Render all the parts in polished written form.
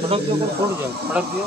سڑک کے اوپر چھوڑ جاؤ، سڑک دیا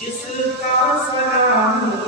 جس کا سلام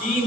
3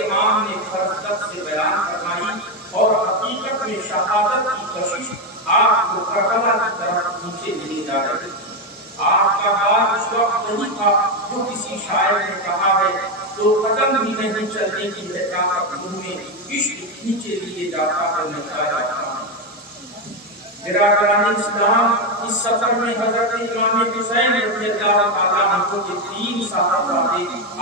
امام نے فرصت سے بیان فرمائی اور حقیقت میں شہادت کی کشش آپ کو کربلا کی طرف نیچے لے جا رہی تھی۔ آپ کا بات اس وقت نہیں تھا جو کسی شاعر نے کہا ہے، تو قدم بھی نہیں چلنے کی حقیقت منہ میں عشق نیچے لیے جاتا ہے نچا جاتا ہے۔ برادران اسلام، اس سفر میں حضرت امام حسین رضی اللہ تعالیٰ عنہ کے 3 صحابہ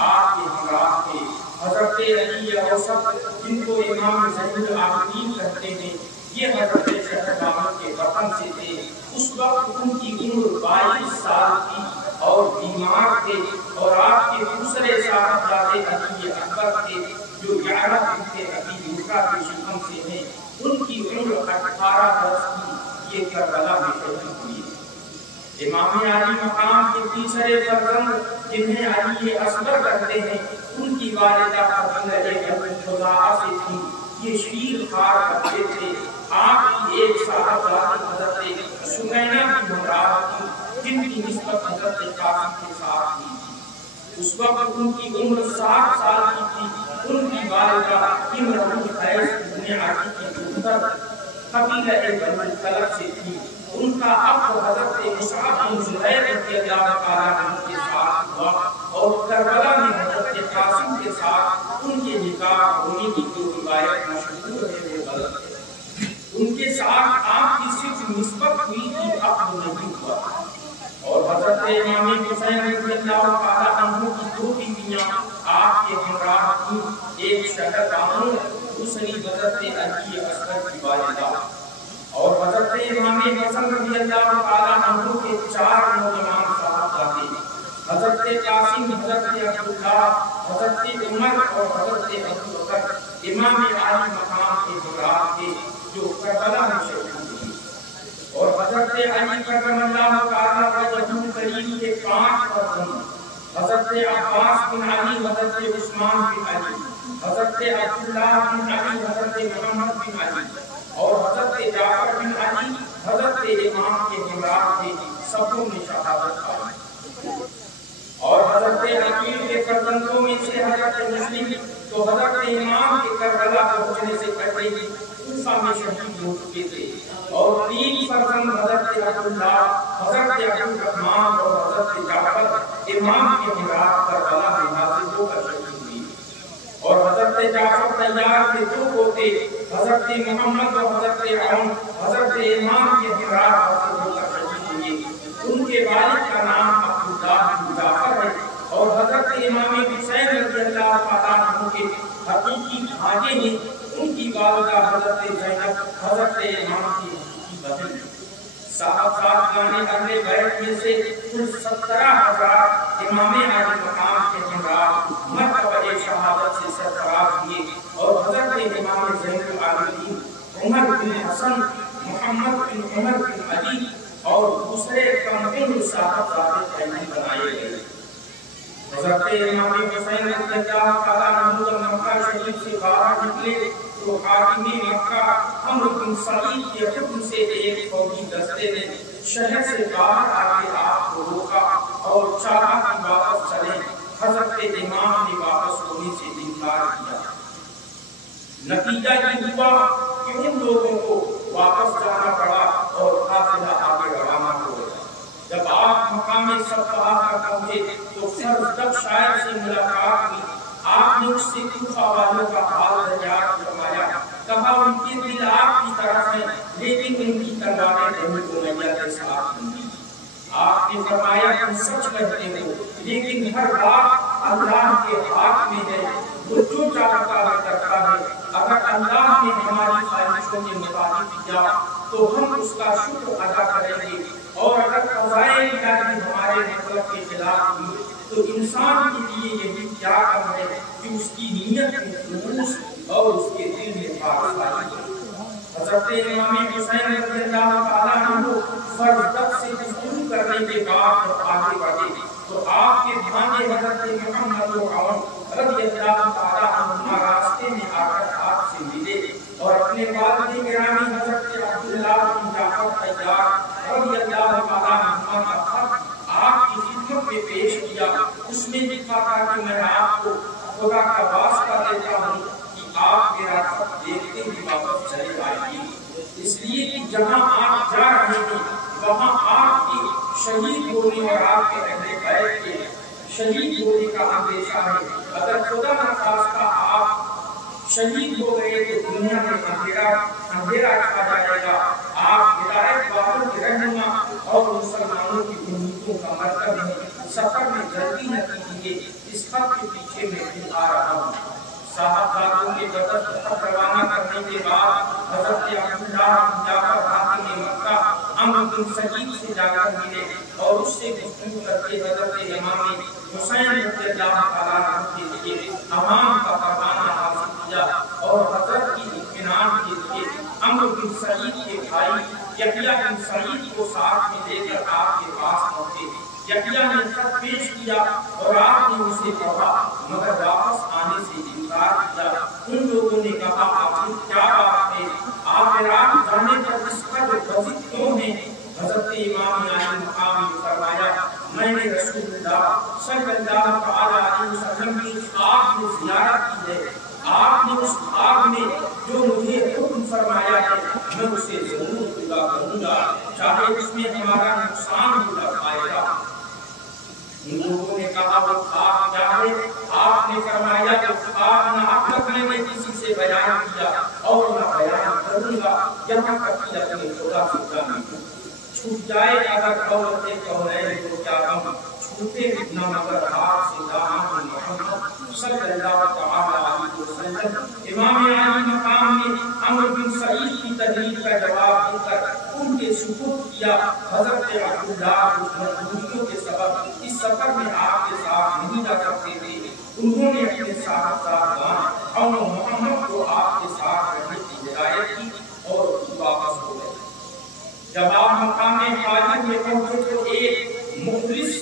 آپ کے ہمراہ تھے۔ حضرت علی اوسط جن کو امام زین العابدین کہتے ہیں، یہ حضرت شہبانوں کے وطن سے تھے۔ اس وقت ان کی عمر 22 سال تھی اور بیمار تھے، اور آپ کے دوسرے صاحبزادے علی اکبر تھے جو یعرہ بنت ابی موسیٰ کے شکم سے ہیں، ان کی عمر 18 برس کی، یہ کربلا میں شہید ہوئی۔ امام علی مقام کے تیسرے فرزند جنہیں علی اصغر کہتے ہیں، ان کی والدہ قبیلہ بنو خزاعہ سے تھی۔ یہ شیر خوار بچے تھے۔ آپ کی ایک صاحبزادی حضرت سمینا کی ہمراہ تھی جن کی نسبت حضرت قاسم کے ساتھ تھی۔ اس وقت ان کی عمر 7 سال کی تھی۔ ان کی والدہ امرؤ القیس بن عدی کی دختر قبیلہ بنو کلب سے تھی۔ ان کا عقد حضرت مصعب بن زبیر رضی اللہ تعالیٰ عنہ کے ساتھ ہوا اور کربلا میں حضرت قاسم کے ساتھ ان کے نکاح ہونے کی جو روایت مشہور ہے وہ غلط ہے۔ ان کے ساتھ آپ کی صرف نسبت ہوئی تھی، عقد نہیں ہوا۔ اور حضرت امام حسین رضی اللہ تعالیٰ عنہ کی 2 بیویاں آپ کے ہمراہ تھیں، ایک شہر بانو، دوسری حضرت علی اصغر کی والدہ۔ اور حضرت امام حسن رضی اللہ تعالیٰ عنہ کے 4 نوجوان صحابہ تھے، حضرت قاسم، حضرت عبداللہ، حضرت عمر اور حضرت ابوبکر امام علی مقام کے ہمراہ تھے جو کربلا میں شہید ہوئے۔ اور حضرت علی کرم اللہ تعالیٰ وجہہ کریم کے 5 فرزند، حضرت عباس بن علی، حضرت عثمان بن علی، حضرت عبداللہ بن علی، حضرت محمد بن علی اور حضرت جعفر بن علی حضرت امام کے ہمراہ تھے، سبوں نے شہادت پائی۔ اور حضرت عقیل کے فرزندوں میں سے حضرت مسلم تو حضرت امام کے کربلا پہنچنے سے پہلے ہی کوفہ میں شہید ہو چکے تھے، اور 3 فرزند حضرت عبداللہ، حضرت عبدالرحمن اور حضرت جعفر امام کے ہمراہ کربلا میں حاضر ہو کر شہید ہوئی۔ اور حضرت جعفر طیار کے 2 پوتے حضرت محمد اور حضرت عون حضرت امام کے ہمراہ حاضر ہو کر شہید ہوئے۔ ان کے والد کا نام عبداللہ بن جعفر ہے اور حضرت امام حسین رضی اللہ تعالیٰ عنہ کے حقیقی بھانجے ہیں۔ ان کی والدہ حضرت زینب حضرت امام کی حقیقی بہن ہے۔ صاحبزادگان اہل بیت میں سے کل 17,000 امام علی مقام کے ہمراہ مرتبہ شہادت سے سرفراز ہوئے، اور حضرت امام زین العابدین، عمر بن حسن، محمد بن عمر بن علی اور دوسرے کم عمر صاحبزادے پہلے بنائے گئے۔ حضرت امام حسین رضی اللہ تعالیٰ عنہ جب مکہ شریف سے باہر نکلے تو حاکم مکہ عمرو بن سعید کے حکم سے ایک فوجی دستے نے شہر سے باہر آ کے آپ کو روکا اور چاہا کہ واپس چلیں۔ حضرت امام نے واپس ہونے سے انکار کیا۔ نتیجہ یہ ہوا کہ ان لوگوں کو واپس جانا پڑا اور قافلہ آگے روانہ ہو گیا۔ جب آپ مقام صفا پر پہنچے تو سرزدق شاعر سے ملاقات ہوئی۔ آپ نے اس سے کوفہ والوں کا حال دریافت فرمایا، کہا ان کے دل آپ کی طرف ہیں لیکن ان کی تلواریں بنو امیہ کے ساتھ ہوں گی۔ آپ نے فرمایا تم سچ کہتے ہو، لیکن ہر بات اللہ کے ہاتھ میں ہے، وہ جو چاہتا ہے کرتا ہے۔ اگر اللہ نے ہماری خواہشوں کے مطابق کیا تو ہم اس کا شکر ادا کریں گے، اور اگر قضائے الہی ہمارے مطلب کے خلاف ہوئی تو انسان کے لیے یہی کیا کم ہے کہ اس کی نیت میں خلوص اور اس کے دل میں پاکیزگی ہو۔ حضرت امام حسین رضی اللہ تعالیٰ عنہ فرزدق سے گفتگو کرنے کے بعد جب آگے بڑھے تو آپ کے بھانجے حضرت محمد و عون رضی اللہ تعالیٰ عنہ راستے میں آ کر آپ سے ملے اور اپنے والد گرامی حضرت عبداللہ بن جعفر طیار رضی اللہ تعالیٰ عنہ کا خط آپ کی خدمت میں پیش کیا۔ اس میں لکھا تھا کہ میں آپ کو خدا کا واسطہ دیتا ہوں جہاں آپ جا رہے ہیں وہاں آپ کی شہید ہونے اور آپ کے اہل بیت کے شہید ہونے کا اندیشہ ہے۔ اگر خدا نخواستہ آپ شہید ہو گئے تو دنیا میں اندھیرا چھا جائے گا۔ آپ ہدایت والوں کے رہنما اور مسلمانوں کی امیدوں کا مرکز ہیں۔ سفر میں جلدی نہ کیجیے، اس خط کے پیچھے میں بھی آ رہا ہوں۔ صحابہ کے بدر خط روانہ کرنے کے بعد حضرت عبداللہ بن جعفر حاکم مکہ عمرو بن سعید سے جا کر ملے اور اس سے گفتگو کرتے حضرت امام حسین رضی اللہ تعالیٰ عنہ کے لیے امام کا فرمانا حاصل کیا اور حضرت کی اطمینان کے لیے عمرو بن سعید کے بھائی یحییٰ بن سعید کو ساتھ میں لے کر آپ کے پاس پہنچے۔ یحییٰ نے خط پیش کیا اور آپ نے اسے پڑھا مگر واپس آنے سے انکار کیا۔ ان لوگوں نے کہا آخر کیا بات ہے، آپ عراق جانے پر اس قدر بضد کیوں ہیں؟ حضرت امام عالی مقام نے فرمایا میں نے رسول اللہ صلی اللہ علیہ وسلم کی خواب میں زیارت کی ہے، آپ نے اس خواب میں جو مجھے حکم فرمایا ہے میں اسے ضرور پورا کروں گا چاہے اس میں ہمارا نقصان بھی نہ پائے گا۔ ان لوگوں نے کہا وہ خواب کیا ہے؟ آپ نے فرمایا کہ خواب نہ اب تک میں نے کسی سے بیان کیا اور نہ بیان کروں گا یہاں تک کہ اپنے خدا سے جانوں۔ چھوٹ جائے اگر دولت کونین کو کیا غم، چھوٹے نہ مگر ہاتھ سے دامن محمد صلی اللہ تعالی علیہ وسلم۔ امام عالی مقام نے عمرو بن سعید کی تحریر کا جواب دے کر ان کے سپرد کیا۔ حضرت عبداللہ مجبوریوں کے سبب اس سفر میں آپ کے ساتھ نہیں جا سکتے تھے، انہوں نے اپنے صاحبزادگان اور محمد کو آپ کے ساتھ رہنے کی ہدایت کی اور واپس ہو گئے۔ جب آپ مقام حاجت میں پہنچے تو ایک مخلص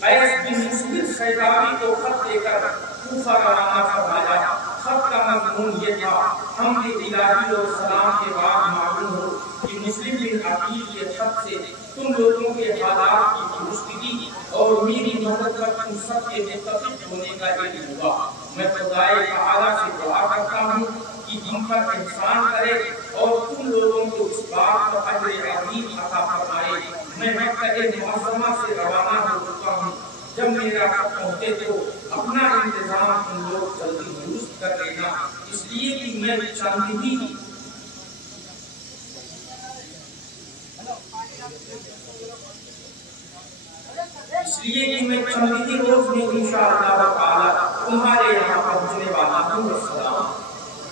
قیس بن مسلم سیدابی کو خط دے کر کوفہ روانہ فرمایا۔ خط کا مضمون یہ تھا حمد الہی اور سلام کے بعد معلوم ہو کہ مسلم بن عقیل کے خط سے تم لوگوں کے حالات کی درستگی اور میری مدد پر تم سب کے متفق ہونے کا علم ہوا۔ میں خدائے تعالیٰ سے دعا کرتا ہوں کہ ان پر احسان کرے اور تم لوگوں کو اس بات پر اجر عظیم عطا فرمائے۔ میں مکہ معظمہ سے روانہ ہو چکا ہوں، جب میرا خط پہنچے تو اپنا انتظام تم لوگ جلدی درست کر لینا، اس لیے کہ میں چاند ہی روز میں انشاءاللہ تعالی تمہارے یہاں پہنچنے والا ہوں۔ السلام۔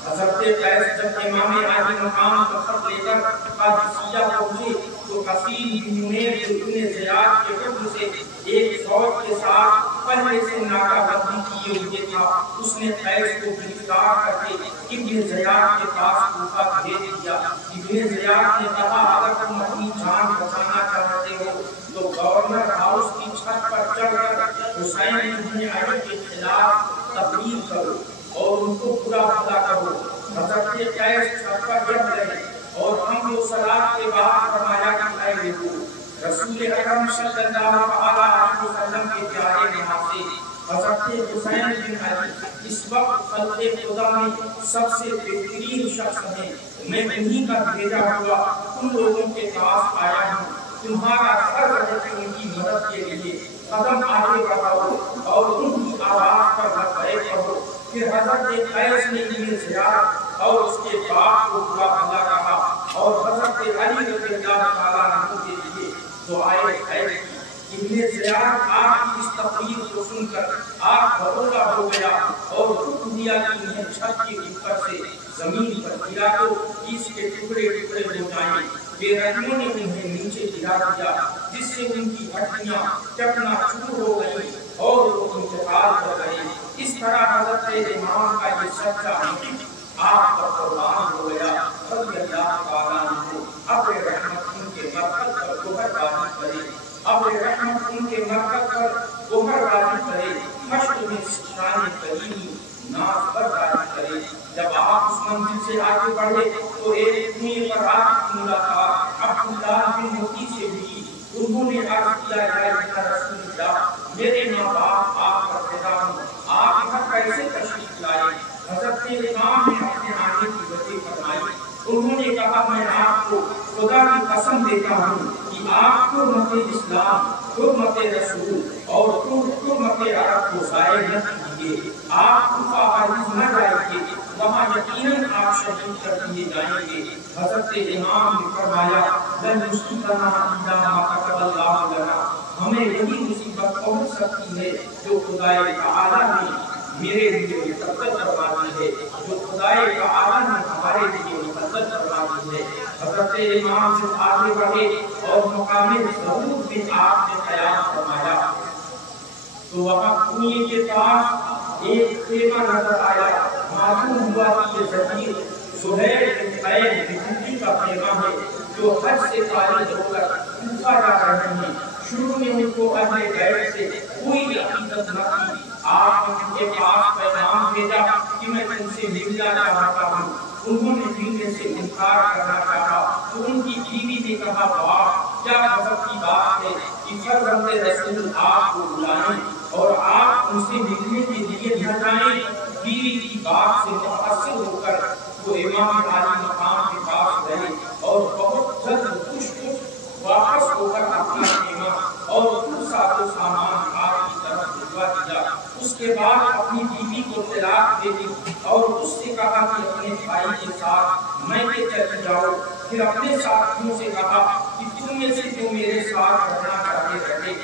حضرت قیس جب امام عالی مقام کا خط لے کر قادسیہ پہنچے تو حسین بن منیر ابن زیاد کے حکم سے ایک فوج کے ساتھ پہلے سے ناکہ بندی کیے ہوئے تھا۔ اس نے قیس کو گرفتار کر کے ابن زیاد کے پاس کوفہ بھیج دیا۔ ابن زیاد نے کہا اگر تم اپنی جان بچانا چاہتے ہو تو گورنر ہاؤس کی چھت پر چڑھ کر حسین بن علی کے خلاف تقریر کرو اور ان کو برا بھلا کہو۔ حضرت قیس چھت پر چڑھ گئے اور ہم کو صلاۃ کے بعد فرمایا کہ اے لوگو، رسول اکرم صلی اللہ علیہ وسلم کے پیارے نواسے حضرت حسین بن علی اس وقت خلق خدا میں سب سے بہترین شخص ہیں۔ میں انہی کا بھیجا ہوا تم لوگوں کے پاس آیا ہوں۔ تمہارا فرض ہے کہ ان کی مدد کے لیے قدم آگے بڑھاؤ اور ان کی آواز پر لبیک کہو۔ پھر حضرت قیس نے ابن زیاد اور اس کے باپ کو برا بھلا کہا اور حضرت علی رضی اللہ تعالیٰ عنہ کے لیے دعائے خیر کی۔ ابن زیاد آپ کی اس تقریر کو سن کر آپ بھروسہ ہو گیا اور حکم دیا کہ انہیں چھت کے اوپر سے زمین پر گرا دو، اس کے ٹکڑے ٹکڑے ہو جائیں۔ بے رحموں نے انہیں نیچے گرا دیا جس سے ان کی ہڈیاں چکنا چور ہو گئی اور وہ انتقال کر گئے۔ اس طرح حضرت امام کا یہ سچا آپ پر قربان ہو گیا رضی اللہ تعالیٰ عنہ۔ اب رحمت ان کے مرکز پر گوہر بازی کرے، اب رحمت ان کے مرکز پر گوہر بازی کرے، مشق میں شان کریمی ناز پر بازی کرے۔ جب آپ اس منزل سے آگے بڑھے تو ایک کنویں پر آپ کی ملاقات عبداللہ بن متی سے ہوئی۔ انہوں نے عرض کیا یا رسول اللہ، میرے ماں باپ آپ کا فدا ہوں، آپ یہاں کیسے تشریف لائے؟ حضرت امام نے اپنے آنے کی وجہ فرمائی۔ انہوں نے کہا میں آپ کو خدا کی قسم دیتا ہوں کہ آپ حرمت اسلام، حرمت رسول اور حرمت عرب کو ضائع نہ کیجیے، آپ کوفہ ہرگز نہ جائیے، وہاں یقیناً آپ شہید کر دیے جائیں گے۔ حضرت امام نے فرمایا لن یصیبنا الا ما كتب اللہ لنا، ہمیں وہی مصیبت پہنچ سکتی ہے جو خدائے تعالیٰ نے میرے لیے مقدر فرما دی ہے، جو خدائے تعالیٰ نے ہمارے لیے مقدر فرما دی ہے۔ حضرت امام سے آگے بڑھے اور مقام ضرور میں آپ نے قیام فرمایا تو وہاں کنویں کے پاس ایک خیمہ نظر آیا، معلوم ہوا کہ یہ ضمیر زہیر بن قیس بن کا خیمہ ہے جو حج سے فارغ ہو کر کوفہ جا رہے ہیں۔ شروع میں ان کو اہل بیت سے کوئی عقیدت نہ تھی، آپ نے ان کے پاس پیغام بھیجا کہ میں تم سے ملنا چاہتا ہوں، انہوں نے ملنے سے انکار کرنا چاہا تو ان کی بیوی نے کہا واہ کیا غضب کی بات ہے کہ فرزند رسول آپ کو بلائیں اور آپ ان سے ملنے کے لیے نہ جائیں۔ بیوی کی بات سے متاثر ہو کر وہ امام عالی مقام کے پاس گئے اور بہت جلد خوش واپس ہو کر اپنا خیمہ اور کچھ ساتھ و سامان آپ کی طرف بھجوا دیا۔ اس کے بعد اپنی بیوی کو طلاق دے دی اور اس سے کہا کہ اپنے بھائی کے ساتھ میکے چلی جاؤ، پھر اپنے ساتھیوں سے کہا کہ تم میں سے جو میرے ساتھ رہنا چاہے رہے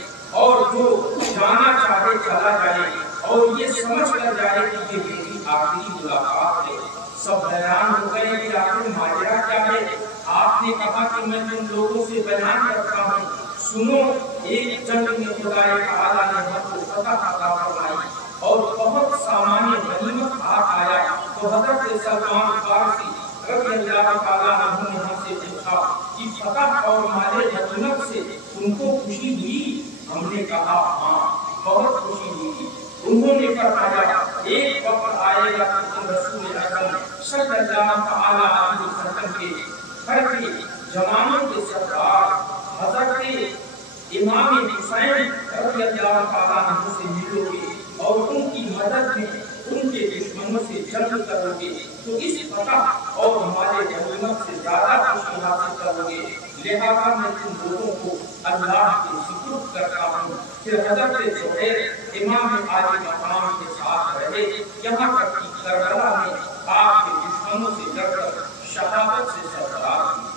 اور جو جانا چاہے چلا جائے اور یہ سمجھ کر جائے کہ یہ میری آخری ملاقات ہے۔ سب حیران ہو گئے کہ آخر ماجرا کیا ہے۔ آپ نے کہا کہ میں تم لوگوں سے بیان کرتا ہوں، سنو ایک جنگ میں خدائے تعالیٰ نے ہم کو فتح عطا فرمائی اور بہت سامان غنیمت ہاتھ آیا تو حضرت سلمان فارسی رضی اللہ تعالیٰ عنہ نے ہم سے پوچھا کہ فتح اور مال غنیمت سے تم کو خوشی ہوئی؟ ہم نے کہا ہاں بہت خوشی ہوئی۔ انہوں نے فرمایا ایک وقت آئے گا کہ تم رسول اکرم صلی اللہ تعالیٰ علیہ وسلم کے گھر کے جوانوں کے سردار حضرت امام حسین رضی اللہ تعالیٰ عنہ سے ملو گے اور ان کی مدد میں ان کے دشمنوں سے جنگ کرو گے تو اس فتح اور ہمارے غنیمت سے زیادہ خوشی حاصل کرو گے، لہذا میں تم لوگوں کو اللہ کے سپرد کرتا ہوں۔ پھر حضرت زہیر امام عالی مقام کے ساتھ رہے یہاں تک کہ کربلا میں آپ کے دشمنوں سے لڑ کر شہادت سے سرفراز ہوئے۔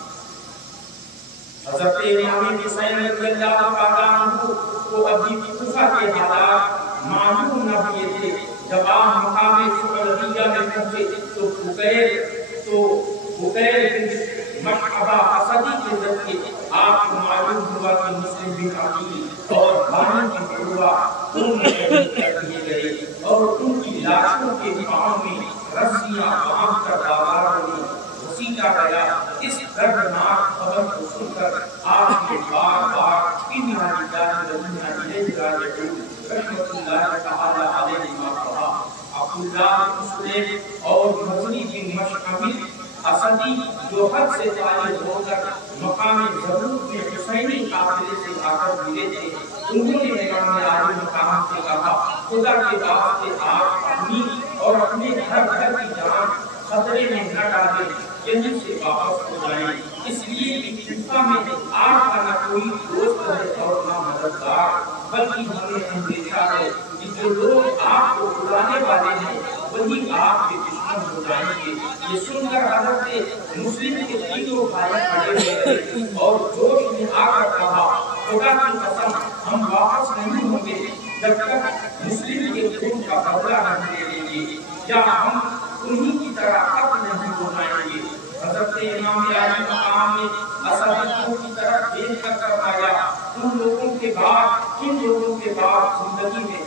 حضرت امام حسین رضی اللہ تعالیٰ عنہ کو ابھی کوفہ کے حالات معلوم نہ ہوئے تھے۔ جب آپ مقام صلحیہ میں پہنچے تو بکیر بن مشعبہ اسدی کے ذریعے آپ کو معلوم ہوا کہ مسلم بن عقیل اور بانی کی عروہ ان میں شہید کر دیے گئے اور ان کی لاشوں کے پاؤں میں رسیاں باندھ کر بازاروں میں گھسیٹا گیا۔ اس دردناک خبر کو سن کر آپ نے بار بار انا للہ و انا الیہ راجعون رحمۃ اللہ تعالی علیہ ما کہا۔ عبداللہ بن سلیم اور مزنی بن مشعبہ اسدی جو حد سے فارغ ہو کر مقام ضرور میں حسینی قافلے سے آ کر ملے تھے، انہوں نے امام عالی مقام سے کہا خدا کے واسطے آپ اپنی اور اپنے گھر کی جان خطرے میں نہ ڈالیں، یہیں سے واپس ہو جائیں، اس لیے کہ کوفہ میں آپ کا نہ کوئی دوست ہے اور نہ مددگار، بلکہ ہمیں اندیشہ ہے کہ جو لوگ آپ کو بلانے والے ہیں وہی آپ کے دشمن ہو جائیں گے۔ یہ سن کر حضرت مسلم کے تینوں بھائی کھڑے ہوئے تھے اور جوش میں آ کر کہا خدا کی قسم ہم واپس نہیں ہوں گے جب تک مسلم کے خون کا بدلہ نہ لے لیں گے یا ہم انہی کی طرح قتل نہیں ہو جائیں گے۔ حضرت امام عالی مقام نے اسدیوں کی طرف دیکھ کر فرمایا ان لوگوں کے بعد کن لوگوں کے بعد زندگی میں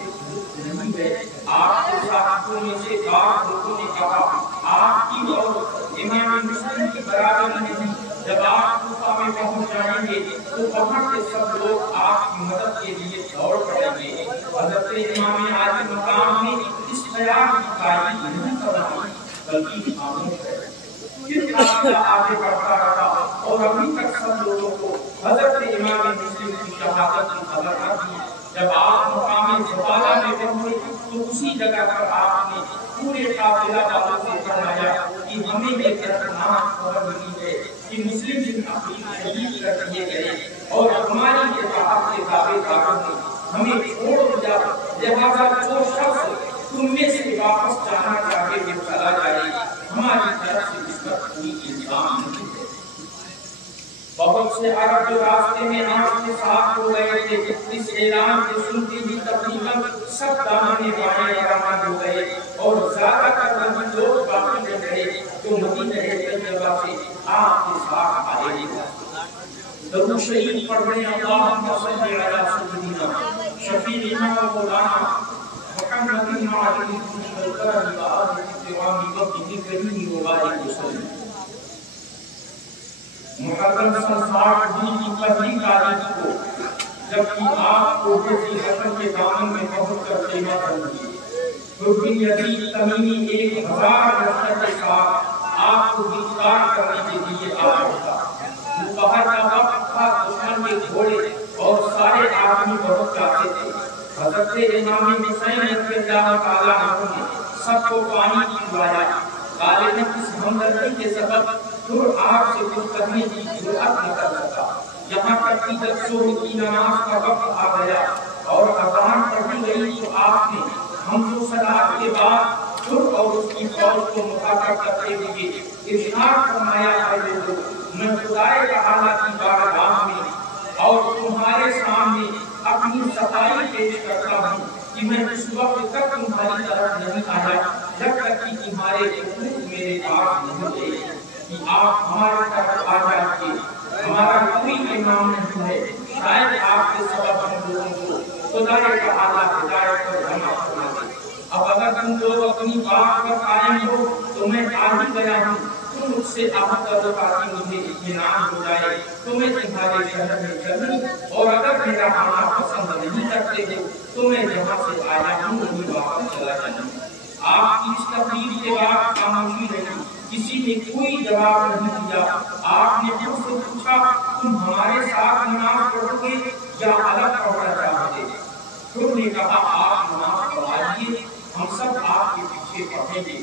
نہیں ہے۔ آپ کے ساتھیوں میں سے بعض لوگوں نے کہا آپ کی اور امام مسلم کی برابری نہیں، جب آپ کوفہ میں پہنچ جائیں گے تو وہاں کے سب لوگ آپ کی مدد کے لیے دوڑ پڑیں گے۔ حضرت امام عالی مقام نے اس خیال کی تائید نہیں فرمائی بلکہ خاموش ہے۔ پھر قافلہ آگے بڑھتا رہا اور ابھی تک سب لوگوں کو حضرت امام مسلم کی شہادت کی خبر نہ تھی۔ جب آپ مقام زبالہ میں پہنچے تو اسی جگہ پر آپ نے پورے قافلہ والوں سے فرمایا کہ ہمیں یہ دردناک خبر ملی ہے کہ مسلم بن عقیل شہید کر دیے گئے اور ہماری اطاعت کے دعوے داروں نے ہمیں چھوڑ دیا، لہذا جو شخص تم میں سے واپس جانا چاہے وہ چلا جائے، ہماری طرف سے اس پر کوئی الزام نہیں ہے۔ بہت سے عرب جو راستے میں آپ کے ساتھ ہو گئے تھے، اس اعلان کے سنتے ہی تقریباً سب دامن بائیں روانہ ہو گئے اور زیادہ تر وہ لوگ باقی رہ گئے جو مدینہ طیبہ سے آپ کے ساتھ آئے تھے۔ درود شریف پڑھ رہے ہیں، اللہم صلی علی سیدنا شفیعنا و مولانا محمد وعلی الکرام وآلہ الکرام وصحبہ کریم وبارک وسلم۔ محرم سن 60 کی پہلی تاریخ کو جبکہ آپ کو ذی الحجہ کے دامن میں پہنچ کر خیمہ بندی، رکن یزید تمیمی 1000 لشکر کے ساتھ آپ کو گرفتار کرنے کے لیے آ پہنچا۔ دوپہر کا وقت تھا، دشمن کے گھوڑے اور سارے آدمی بہت چاہتے تھے۔ حضرت امام حسین رضی اللہ تعالیٰ عنہ نے سب کو پانی پلوایا۔ غالباً اس ہمدردی کے سبب دور آپ سے کچھ کرنے کی جرأت نہ کر سکا، یہاں تک کہ جب صبح کی نماز کا وقت آ گیا اور اذان پڑھی گئی تو آپ نے حمد و صلات کے بعد دور اور اس کی فوج کو مخاطب کرتے ہوئے ارشاد فرمایا، اے لوگو، میں خدائے تعالیٰ کی بارگاہ میں اور تمہارے سامنے اپنی صفائی پیش کرتا ہوں کہ میں اس وقت تک تمہاری طرف نہیں آیا جب تک کہ تمہارے حقوق میرے پاس نہیں گئے کہ آپ ہمارے طرف آ جائیے۔ ہمارا کوئی امام نہیں ہے، شاید آپ کے سبب ہم لوگوں کو خدائے تعالیٰ ہدایت پر جمع فرما دے۔ اب اگر تم لوگ اپنی بات پر قائم ہو تو میں آ ہی گیا ہوں، تم مجھ سے عہد کرو تاکہ مجھے اطمینان ہو جائے، تمہیں تمہارے شہر میں چلوں، اور اگر میرا آنا پسند نہیں کرتے ہو تو میں جہاں سے آیا ہوں وہیں واپس چلا جاؤں۔ آپ کی اس تقریر کے بعد خاموشی رہی، کسی نے کوئی جواب نہیں دیا۔ آپ نے خود سے پوچھا، تم ہمارے ساتھ نماز پڑھو گے یا الگ پڑھنا چاہتے؟ خود نے کہا، آپ نماز پڑھائیے، ہم سب آپ کے پیچھے پڑھیں گے۔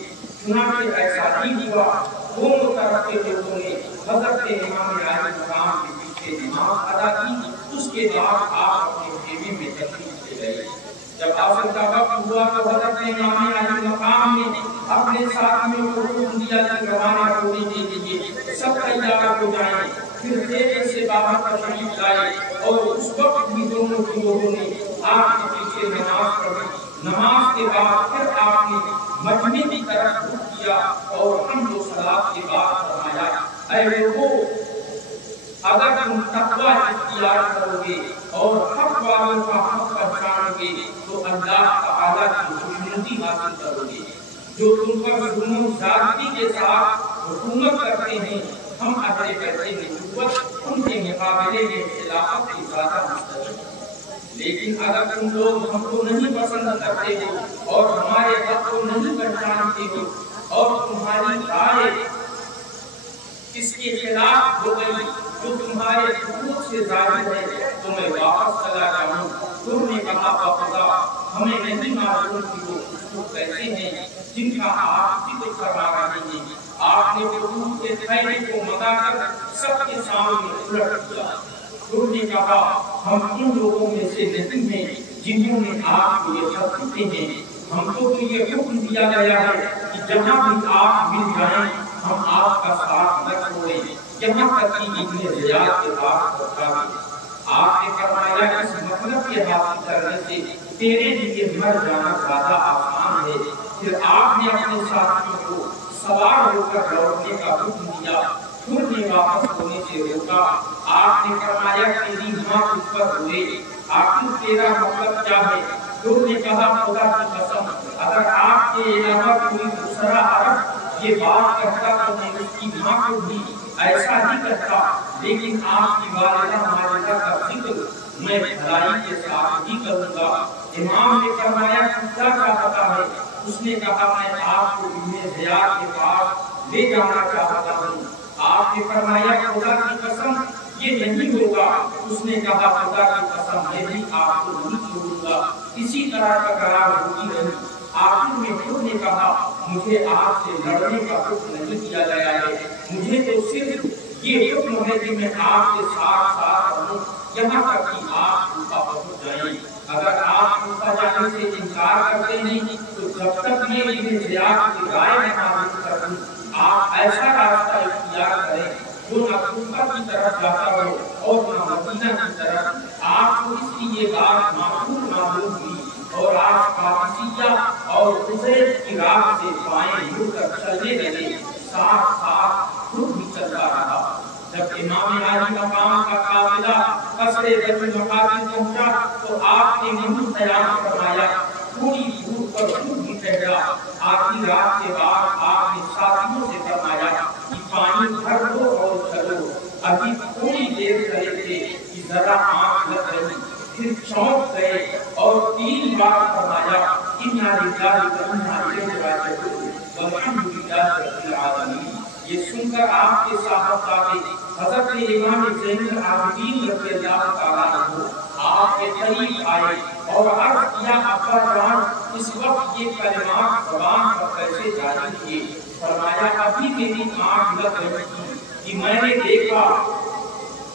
چنانچہ ایسا ہی ہوا، دونوں طرف کے لوگوں نے حضرت امام علیہ السلام کے پیچھے نماز ادا کی۔ اس کے بعد آپ اپنے خیمے میں تشریف لے گئے۔ جب عصر کا وقت ہوا تو حضرت امام علیہ السلام نے اپنے ساتھیوں کو حکم دیا کہ روانہ ہونے کے لیے سب تیار ہو جائیں۔ پھر خیمے سے باہر تشریف لائے اور اس وقت بھی دونوں گروہوں نے آپ کے پیچھے نماز پڑھی۔ نماز کے بعد پھر آپ نے مجمع کی طرف رخ کیا اور حمد و صلات کے بعد فرمایا، اے لوگو، اگر تم تقوی اختیار کرو گے اور حق والوں کا حق پہچانو گے تو اللہ تعالیٰ کی خوشنودی حاصل کرو گے۔ جو تم پر ظلم و زیادتی کے ساتھ حکومت کرتے ہیں، ہم اپنے پیسے نبوت ان کے مقابلے میں خلافت کی زیادہ مستحق۔ لیکن اگر تم لوگ ہم کو نہیں پسند کرتے ہو اور ہمارے حق کو نہیں پہچانتے ہو اور تمہاری رائے اس کے خلاف ہو گئی جو تمہارے حقوق سے ظاہر ہے تو میں واپس چلا جاؤں۔ تم نے کہا، خدا، ہمیں نہیں معلوم کہ وہ حقوق کیسے ہیں جن کا آپ ذکر کروا رہے ہیں۔ آپ نے حقوق کے تھیلے کو منگا کر سب کے سامنے الٹ دیا۔ تم نے کہا، ہم ان لوگوں میں سے نہیں ہیں جنہوں نے آپ کو یہ حق دیتے ہیں۔ ہم کو تو یہ حکم دیا گیا ہے کہ جہاں بھی آپ مل جائیں ہم آپ کا ساتھ نہ چھوڑیں، یہاں تک کہ ابن زیاد کے پاس پہنچا دیں۔ آپ نے فرمایا، اس مطلب کے حاصل کرنے سے تیرے لیے مر جانا زیادہ آسان ہے۔ پھر آپ نے اپنے ساتھیوں کو سوار ہو کر لوٹنے کا حکم دیا۔ خود نے واپس ہونے سے روکا۔ آپ نے فرمایا، تیری ماں اس پر روئے، آخر تیرا مطلب کیا ہے؟ خود نے کہا، خدا کی قسم، اگر آپ کے علاوہ کوئی دوسرا عرب یہ بات کرتا تو میں اس کی ماں کو بھی ایسا ہی کرتا، لیکن آپ کی والدہ ماجدہ کا ذکر میں بھلائی کے ساتھ ہی کروں گا۔ امام نے فرمایا، کیا چاہتا ہے؟ اس نے کہا، میں آپ کو ابن زیاد کے پاس لے جانا چاہتا ہوں۔ آپ نے فرمایا، خدا کی قسم یہ نہیں ہوگا۔ اس نے کہا، خدا کی قسم میں بھی آپ کو نہیں چھوڑوں گا۔ اسی طرح تکرار ہوتی رہی۔ آخر میں خود نے کہا مجھے آپ سے لڑنے کا حکم نہیں دیا گیا ہے، مجھے تو صرف یہ حکم ہے کہ میں آپ کے ساتھ ساتھ رہوں یہاں تک کہ آپ کوفہ پہنچ جائیں۔ اگر آپ کوفہ جانے سے انکار کرتے ہیں تو جب تک یہ ابن زیاد کی رائے میں معلوم کر دوں آپ ایسا راستہ اختیار کریں جو نہ کوفہ کی طرف جاتا ہو اور نہ مدینہ کی طرف۔ آپ کو اس کی یہ بات معقول معلوم ہوئی اور آپ قادسیہ اور عزیر کی راہ سے بائیں مڑ کر چلنے لگے، ساتھ ساتھ خود بھی چلتا رہا۔ جب امام عالی مقام کا قافلہ قصر ذی المقاتل پہنچا تو آپ نے منہ بیان فرمایا، تھوڑی دور پر خود بھی ٹھہرا۔ آخری رات کے بعد آپ نے ساتھیوں سے فرمایا کہ پانی بھر دو اور چلو۔ ابھی تھوڑی دیر چلے تھے کہ ذرا آنکھ لگ گئی، پھر چونک گئے اور 3 بار فرمایا اِنَّا لِلَّهِ وَإِنَّا إِلَيْهِ رَاجِعُونَ وَالْحَمْدُ لِلَّهِ رَبِّ الْعَالَمِينَ۔ یہ سن کر آپ کے صحابہ حضرت امام زین العابدین رضی اللہ تعالیٰ عنہ آپ کے قریب آئے اور عرض کیا ابا جان اس وقت یہ کلمات زبان پر کیسے جاری کیے؟ فرمایا ابھی میری آنکھ لگ رہی تھی کہ میں نے دیکھا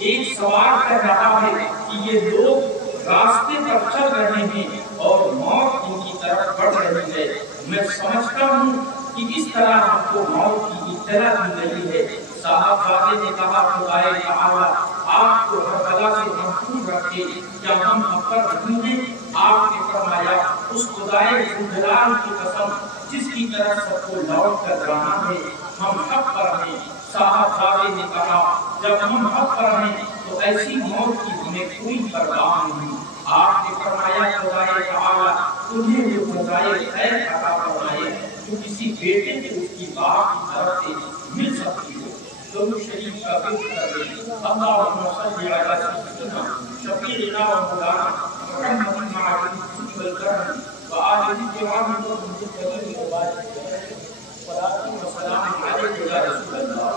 ایک سوار کر رہا ہے کہ یہ لوگ راستے پر چل رہے ہیں اور موت ان کی طرف بڑھ رہی ہے۔ میں سمجھتا ہوں کہ اس طرح ہم کو موت کی اطلاع دی گئی ہے۔ صاحبزادے نے کہا خدائے تعالیٰ آپ کو ہر بلا سے محفوظ رکھے، کیا ہم اپر نہیں ہیں؟ آپ نے فرمایا اس خدائے ذوالجلال کی قسم جس کی طرف سب کو لوٹ کر جانا ہے ہم حق پر ہیں۔ صاحبزادے نے کہا جب ہم حق پر ہیں تو ایسی موت کی ہمیں کوئی پرواہ نہیں۔ آپ نے فرمایا خدائے تعالیٰ تمہیں وہ فضائل خیر عطا فرمائے جو کسی بیٹے کو اس کی باپ کی طرف سے مل سکتی ہو۔ درود شریف کا ذکر کریں، اللہم صل علی سیدنا شفیعنا و مولانا محمد وعلی آلہ والکرم وآلہ الکرام المنتظرین والسلام علیکم یا رسول اللہ۔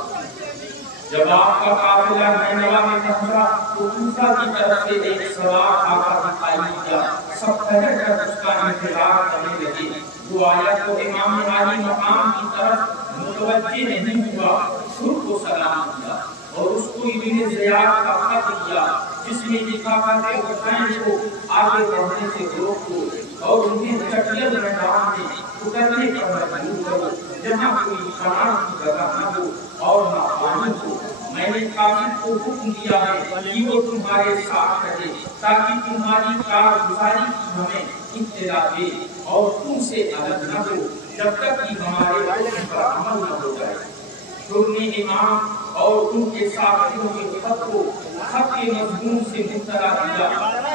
جب آپ کا قافلہ نینوا میں پہنچا تو کوفہ کی طرف سے ایک سوار آتا دکھائی دیا، سب ٹھہر کر اس کا انتظار کرنے لگے۔ وہ آیا تو امام عالی مقام کی طرف متوجہ نہیں ہوا، خود کو سلام کیا اور اس کو ابن زیاد کا خط دیا جس میں لکھا تھا کہ حسین کو آگے بڑھنے سے روکو اور انہیں چٹیل میدان میں اترنے پر مجبور کرو جہاں کوئی پناہ کی جگہ نہ ہو اور نہ پانی ہو۔ میں نے قاصد کو حکم دیا ہے کہ وہ تمہارے ساتھ رہے تاکہ تمہاری کارگزاری کی ہمیں اطلاع دے اور تم سے الگ نہ ہو جب تک کہ ہمارے حکم پر عمل نہ ہو جائے۔ سنی امام اور ان کے ساتھیوں کے خط کے مضمون سے مطلع کیا۔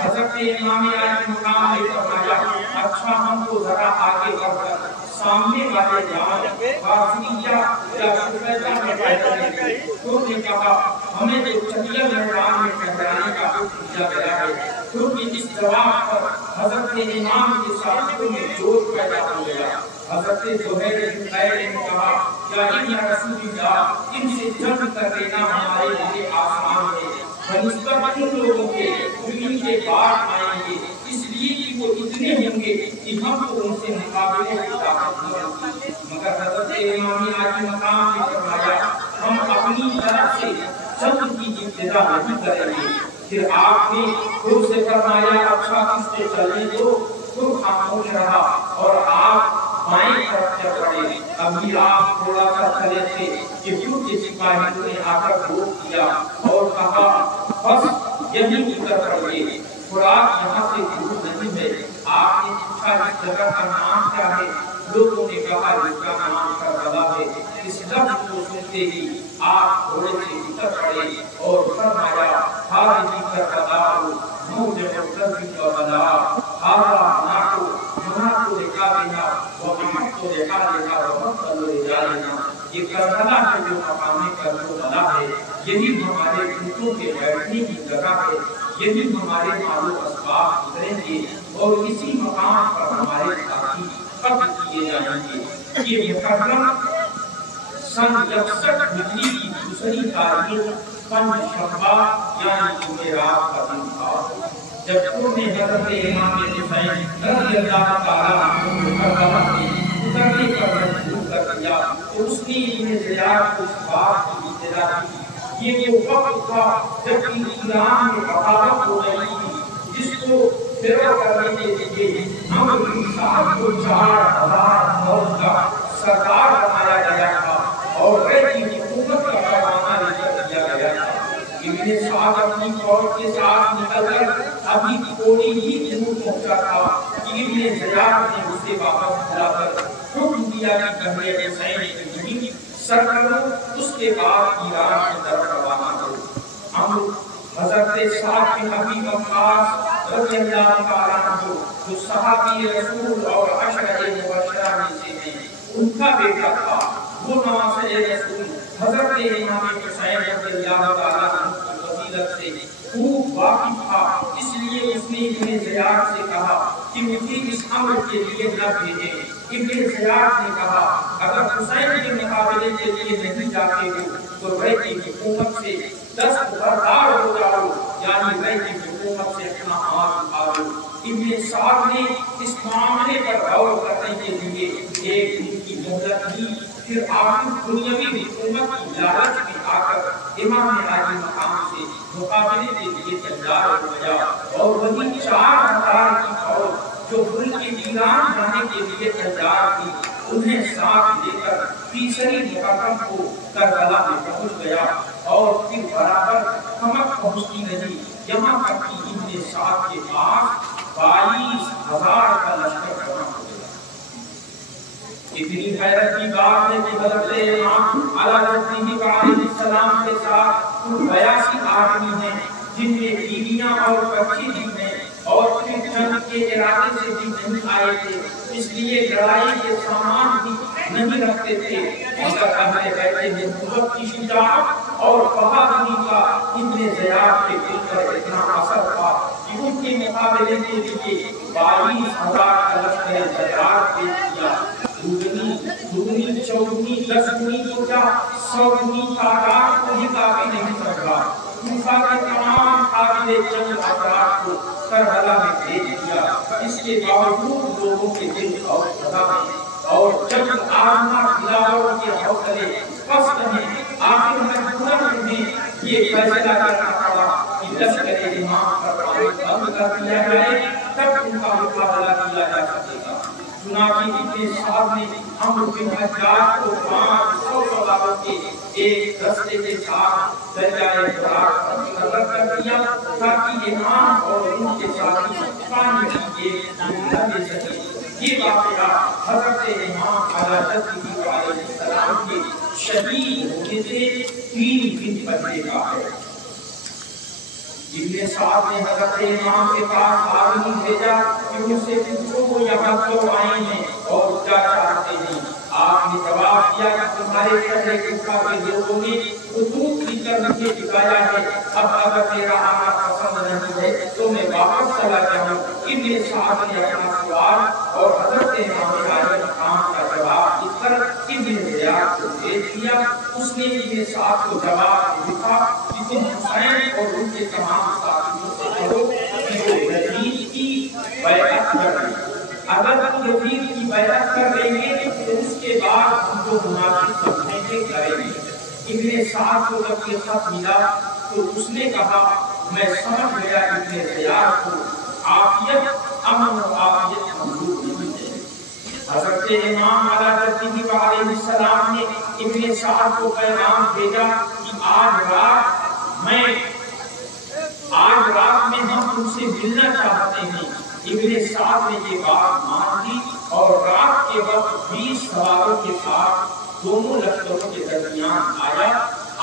حضرت امام عالی مقام نے فرمایا اچھا ہم کو ذرا آگے بڑھ کر سامنے والے جان قاسمیہ یا شفیدہ میں بیٹھنے کے تو نے کہا ہمیں تو چٹیل میدان میں ٹھہرانے کا حکم دیا گیا ہے۔ کیونکہ اس جواب پر حضرت امام کے ساتھیوں میں جوش پیدا ہو گیا۔ حضرت زہیر بن خیر نے کہا یا رسول اللہ ان سے جنگ کر دینا ہمارے لیے آسان ہے بنسبت ان لوگوں کے ان کے بعد آئیں گے اس لیے کہ وہ اتنے ہوں گے کہ ہم کو ان سے مقابلے کی طاقت نہ ہوگی۔ مگر حضرت امام عالی مقام نے فرمایا ہم اپنی طرف سے جنگ کی ابتدا نہیں کریں گے۔ پھر آپ نے خود سے فرمایا اچھا اس سے چلنے دو، خود خاموش رہا اور آپ بائیں طرف چل پڑے۔ ابھی آپ تھوڑا سا چلے تھے کہ پھر کے سپاہیوں نے آ کر روک دیا اور کہا بس یہیں اتر پڑیے، خوراک یہاں سے دور نہیں ہے۔ آپ نے پوچھا اس جگہ کا نام کیا ہے؟ لوگوں نے کہا اس کا نام کربلا ہے۔ اس لفظ کو سنتے ہی آپ تھوڑے سے اتر پڑے اور فرمایا ہاذہ کربلا موضع القذف والبلا ھذا مناط مناط رکابنا ومحط رحالنا ومقتل رجالنا۔ یہ کربلا ہے جو مقام کربلا ہے، یہی ہمارے جوتوں کے بیٹھنے کی جگہ ہے، یہی ہمارے مال و اسباب گزریں گے اور اسی مقام پر ہمارے ساتھی قتل کیے جائیں گے۔ یہ محرم سن 61 ہجری کی دوسری تاریخ پنج شنبہ یعنی جمعرات کا دن تھا جب انہوں نے حضرت امام حسین رضی اللہ تعالیٰ عنہ کو کربلا میں اترنے پر مجبور کر دیا تو اس نے ابن زیاد کو اس بات کی اطلاع دی۔ یہ وہ وقت تھا جب ایران میں بغاوت ہو رہی تھی، جس کو فیرو کرنے کے لیے عمرو بن سعد کو 4000 فوج کا سردار بنایا گیا تھا اور غیر کی حکومت کا فرمانہ لے کر دیا گیا تھا۔ ابن سعد اپنی فوج کے ساتھ نکل کر ابھی تھوڑی ہی دور پہنچا تھا کہ ابن زیاد نے اسے واپس بلا کر حکم دیا کہ بحر حسین کی مہم سر کرو، اس کے بعد ایران کی طرف روانہ ہو۔ عمرو حضرت سعد بن ابی وقاص رضی اللہ تعالیٰ عنہ جو صحابی رسول اور عشرہ مبشرہ میں سے ہیں، ان کا بیٹا تھا۔ وہ نواسہ رسول حضرت امام حسین رضی اللہ تعالیٰ عنہ کی فضیلت سے خوب واقف تھا، اس لیے اس نے ابن زیاد سے کہا کہ مجھے اس امر کے لیے نہ بھیجیں۔ ابن زیاد نے کہا اگر حسین کے مقابلے کے لیے نہیں جاتے ہو تو رہ کی حکومت سے دستبردار ہو جاؤ، یعنی رہ کی حکومت سے اپنا ہاتھ اٹھا لو۔ ابن سعد نے اس معاملے پر غور کرنے کے لیے ایک دن کی مہلت دی، پھر آخر دنیاوی حکومت کی لالچ میں آ کر امام عالی مقام سے مقابلے کے لیے تیار ہو گیا اور وہی 4000 کی فوج جو ملک ایران جانے کے لیے تیار تھی انہیں ساتھ لے کر تیسری محرم کو کربلا میں پہنچ گیا اور پھر برابر کمک پہنچتی رہی، یہاں تک کہ ابن سعد کے پاس 22,000 کا لشکر جمع ہو گیا۔ اتنی حیرت کی بات ہے کہ حضرت امام علیہ السلام کے ساتھ 82 آدمی ہیں جن میں بیویاں اور بچے بھی ہیں اور پھر جنگ کے ارادے سے بھی نہیں آئے تھے، اس لیے لڑائی کے سامان بھی نہیں رکھتے تھے، مگر اہل بیت میں نبوت کی شجاعت اور بہادری کا ابن زیاد کے دل پر اتنا اثر تھا کہ ان کے مقابلے کے لیے 22,000 کا لشکر تیار پیش کیا۔ دگنی چوگنی دسگنی تو کیا 100 تعداد کو بھی کافی نہیں سمجھا۔ کوفہ کے تمام قابل جنگ افراد کو کربلا میں بھیج دیا، اس کے باوجود لوگوں کے دل اور خدا اور جب آرما بلاؤ کے حوصلے پست ہیں، آخر مجبوراً انہیں یہ فیصلہ کرنا پڑا کہ لشکر امام پر بند کر دیا جائے، تب ان کا مقابلہ کیا جا سکے گا۔ چنانچہ ابن سعد نے عمرو بن حجاج کو 500 سواروں کے ایک دستے کے ساتھ دریائے فرات پر مقرر کر دیا تاکہ امام اور ان کے ساتھی پانی کی ایک دے سکے۔ یہ واقعہ حضرت امام علیہ السلام کے شہید ہونے سے 3 دن پہلے کا ہے۔ ابن سعد نے حضرت امام کے پاس آدمی بھیجا کہ ان سے پوچھو وہ یہاں کیوں آئے ہیں اور کیا چاہتے ہیں۔ آپ نے جواب دیا کہ تمہارے شہر کوفہ کے لوگوں نے خطوط کی کر مجھے دکھایا ہے، اب اگر میرا آنا پسند نہیں ہے تو میں واپس چلا جاؤں۔ ابن سعد نے اپنا سوال اور حضرت امام علیہ السلام کا جواب لکھ کر ابن زیاد کو بھیج دیا۔ اس نے ابن سعد کو جواب لکھا کہ تم حسین اور ان کے تمام ساتھیوں سے کہو کہ وہ یزید کی بیعت کر لیں، اگر وہ یزید کی بیعت کر لیں گے تو اس کے بعد ہم کو مناسب سمجھیں گے کریں گے۔ ابن سعد کو جب یہ خط ملا تو اس نے کہا میں سمجھ گیا ابن زیاد کو عافیت امن و عافیت منظور نہیں ہے۔ حضرت امام علیہ السلام نے ابن سعد کو پیغام بھیجا کہ آج رات میں ہم تم سے ملنا چاہتے ہیں۔ ابن سعد نے یہ بات مان لی اور رات کے وقت 20 سواروں کے ساتھ دونوں لشکروں کے درمیان آیا۔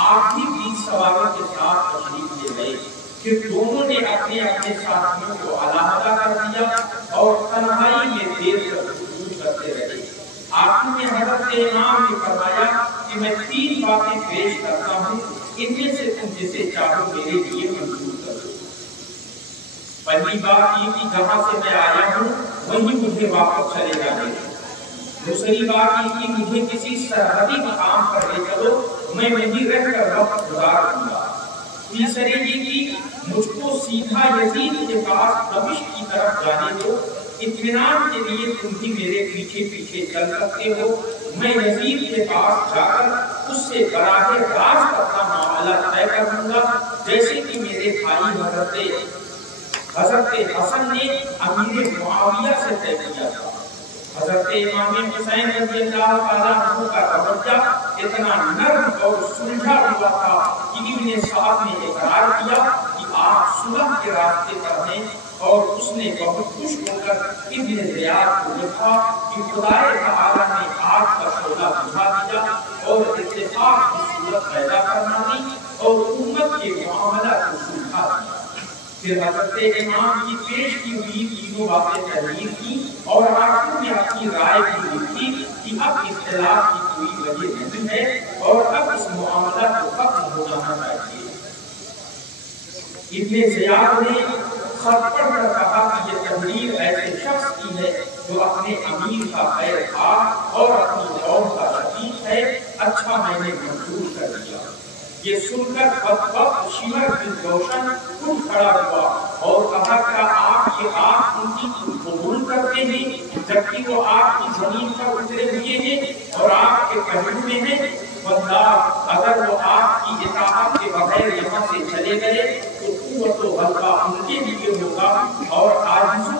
آپ بھی 20 سواروں کے ساتھ تشریف لے گئے، پھر دونوں نے اپنے اپنے ساتھیوں کو علیحدہ کر دیا اور تنہائی میں دیر تک گفتگو کرتے رہے۔ آخر میں حضرت امام نے فرمایا کہ میں 3 باتیں پیش کرتا ہوں، ان میں سے تم جسے چاہو میرے لیے منظور کر دو۔ پہلی بات یہ کہ جہاں سے میں آیا ہوں وہیں مجھے واپس چلے جانے دو۔ دوسری بات یہ کہ مجھے کسی سرحدی مقام پر لے چلو، میں وہیں رہ کر وقت گزار دوں گا۔ تیسری یہ کہ مجھ کو سیدھا یزید کے پاس دمشق کی طرف جانے دو، اطمینان کے لیے تم بھی میرے پیچھے پیچھے چل سکتے ہو، میں یزید کے پاس جا کر اس سے براہ راست اپنا معاملہ طے کر دوں گا، جیسے کہ میرے بھائی حضرت حسن نے امیر معاویہ سے طے کیا تھا۔ حضرت امام حسین رضی اللہ تعالیٰ عنہ کا رویہ اتنا نرم اور سلجھا ہوا تھا کہ ابن سعد نے اقرار کیا کہ آپ صلح کے راستے پر ہیں، اور اس نے بہت خوش ہو کر ابن زیاد کو لکھا کہ خدائے تعالیٰ نے آگ کا شعلہ بجھا دیا اور اتفاق کی صورت پیدا فرما دی اور امت کے معاملہ کو سلجھا دیا۔ پھر حضرت امام کی پیش کی ہوئی تینوں باتیں تحریر کی اور آخر میں اپنی رائے بھی لکھی کہ اب اختلاف کی کوئی وجہ نہیں ہے اور اب اس معاملہ کو ختم ہو جانا چاہیے۔ ابن زیاد نے خط پڑھ کر کہا کہ یہ تحریر ایسے شخص کی ہے جو اپنے امیر کا خیر خواہ اور اپنی قوم کا شفیق ہے، اچھا میں نے منظور کر دیا۔ یہ سن کر بدبخت شمر بن جوشن اٹھ کھڑا ہوا اور کہا کہ آپ ان کی قبول کرتے ہیں جبکہ وہ آپ کی زمین پر اترے ہوئے ہیں اور آپ کے پہلو میں ہیں؟ واللہ اگر وہ آپ کی اطاعت کے بغیر یہاں سے چلے گئے تو قوت و غلبہ ان کے لیے ہوگا اور عاجزی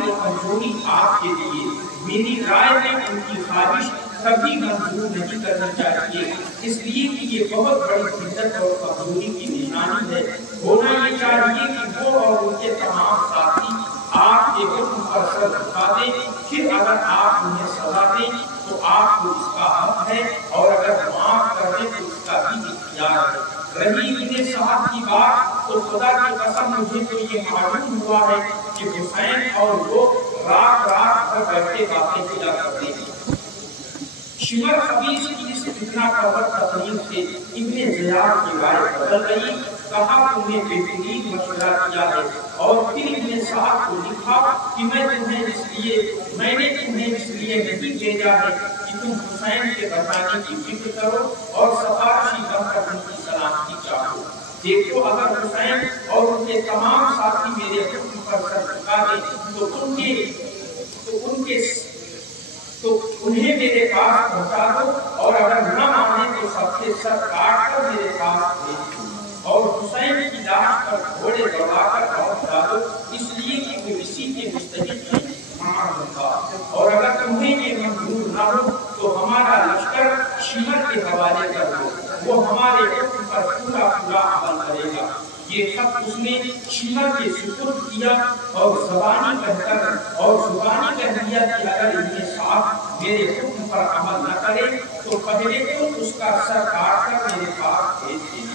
و کمزوری آپ کے لیے۔ میری رائے میں ان کی خواہش کبھی منظور نہیں کرنا چاہیے، اس لیے کہ یہ بہت بڑی شدت اور کمزوری کی نشانی ہے۔ ہونا یہ چاہیے کہ وہ اور ان کے تمام ساتھی آپ کے حکم پر سر جھکا دیں، پھر اگر آپ انہیں سزا دیں تو آپ کو اس کا حق ہے اور اگر معاف کر دیں تو اس کا بھی اختیار ہے۔ رہی ابن سعد کی بات تو خدا کی قسم مجھے تو یہ معلوم ہوا ہے کہ حسین اور لوگ رات رات بھر بیٹھے باتیں کیا کرتے ہیں۔ شمر خبیث کی اس فتنہ پرور تقریر سے ابن زیاد کی رائے بدل گئی، کہا تم نے بہترین مشورہ کیا ہے، اور پھر ابن سعد کو لکھا کہ میں نے تمہیں اس لیے نہیں بھیجا ہے کہ تم حسین کے بچانے کی فکر کرو اور سفارشی بن کر ان کی سلامتی چاہو۔ دیکھو اگر حسین اور ان کے تمام ساتھی میرے حکم پر سر جھکا دیں تو انہیں میرے پاس پہنچا دو، اور اگر نہ مانے تو سب کے سر کاٹ کر میرے پاس بھیج دو، اور حسین کی لاش پر گھوڑے دوڑا کر پہنچ ڈالو، اس لیے کہ وہ اسی کے مستحق ہیں۔ اور اگر تمہیں یہ منظور نہ ہو تو ہمارا لشکر شمر کے حوالے کر دو، وہ ہمارے حکم پر پورا عمل کرے گا۔ یہ خط اس نے شمر کے سپرد کیا اور زبانی کہہ دیا کہ اگر ابن سعد میرے حکم پر عمل نہ کرے تو پہلے تو اس کا سر کاٹ کر میرے پاس بھیج دینا۔